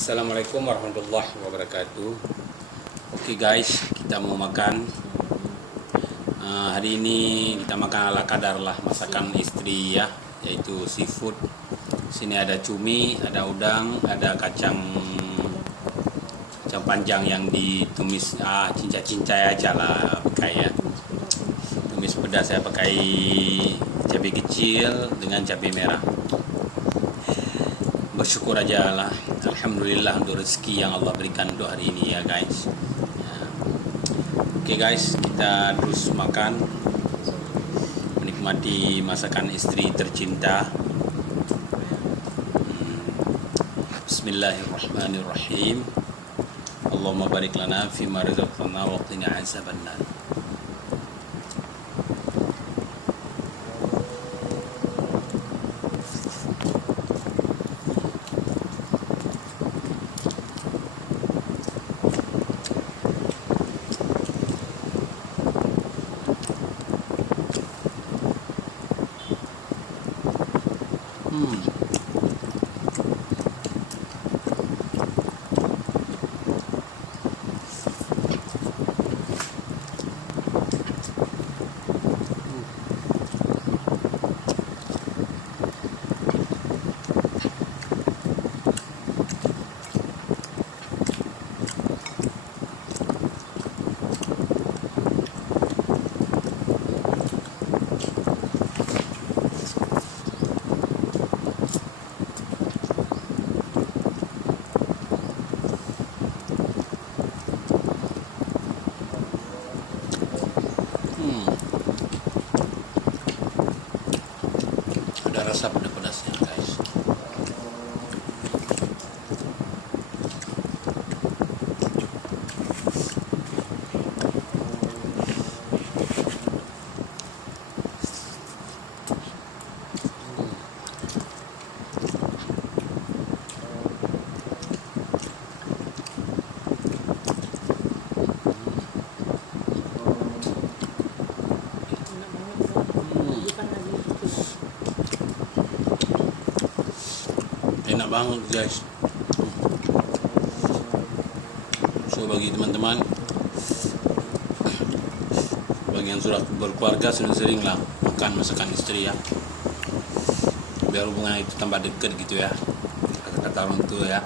Assalamualaikum warahmatullahi wabarakatuh. Oke guys, kita mau makan. Hari ini kita makan ala kadar lah, masakan istri ya, yaitu seafood. Sini ada cumi, ada udang, ada kacang panjang yang ditumis cincai aja lah pakai ya. Tumis pedas saya pakai cabai kecil dengan cabai merah. Bersyukur aja lah, alhamdulillah untuk rezeki yang Allah berikan untuk hari ini ya guys. Oke guys, kita terus makan, menikmati masakan istri tercinta. Bismillahirrahmanirrahim. Allahumma barik lana fima razaqtana wa qina azabannar. Ada rasa pedas-pedasnya guys. Enak banget guys. So bagi teman-teman, bagi yang sudah berkeluarga, sering-sering lah makan masakan istri ya, biar hubungan itu tambah dekat gitu ya, kata-kata orang tua ya.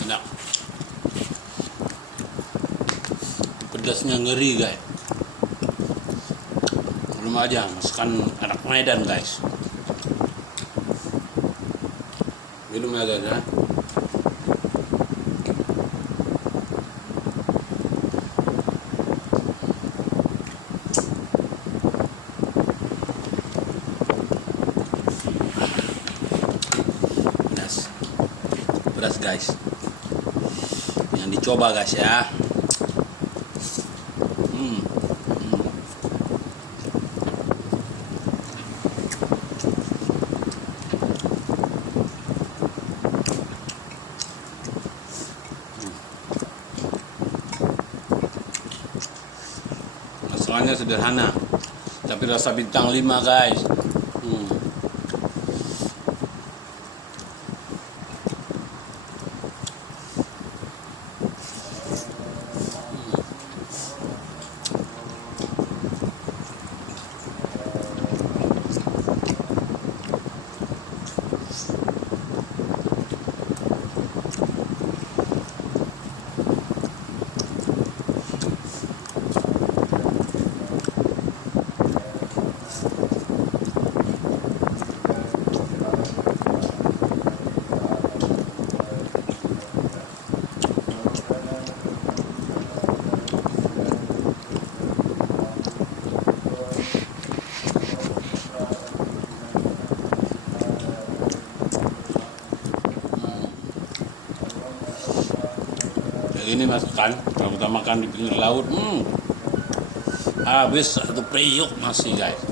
Enak, pedasnya ngeri guys. Belum aja masakan anak Medan guys. Minum ya guys ya. Pedas guys, yang dicoba guys ya. Masakannya sederhana, tapi rasa bintang 5 guys. Ini masakan kalau kita makan di pinggir laut, habis satu periuk masih guys.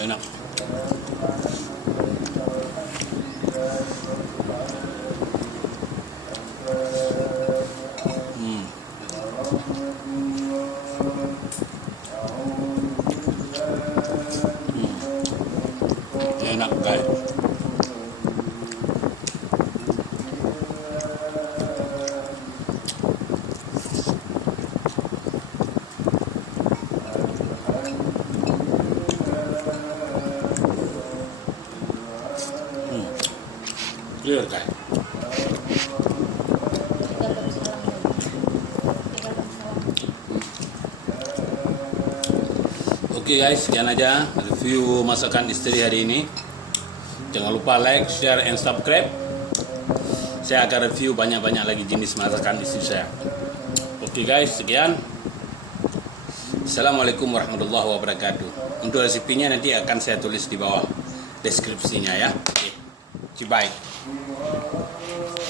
Enak. Enak guys. Clear guys. Oke guys, sekian aja review masakan istri hari ini. Jangan lupa like, share, and subscribe. Saya akan review banyak-banyak lagi jenis masakan istri saya. Oke guys, sekian. Assalamualaikum warahmatullahi wabarakatuh. Untuk resepnya nanti akan saya tulis di bawah deskripsinya ya. Oke, bye.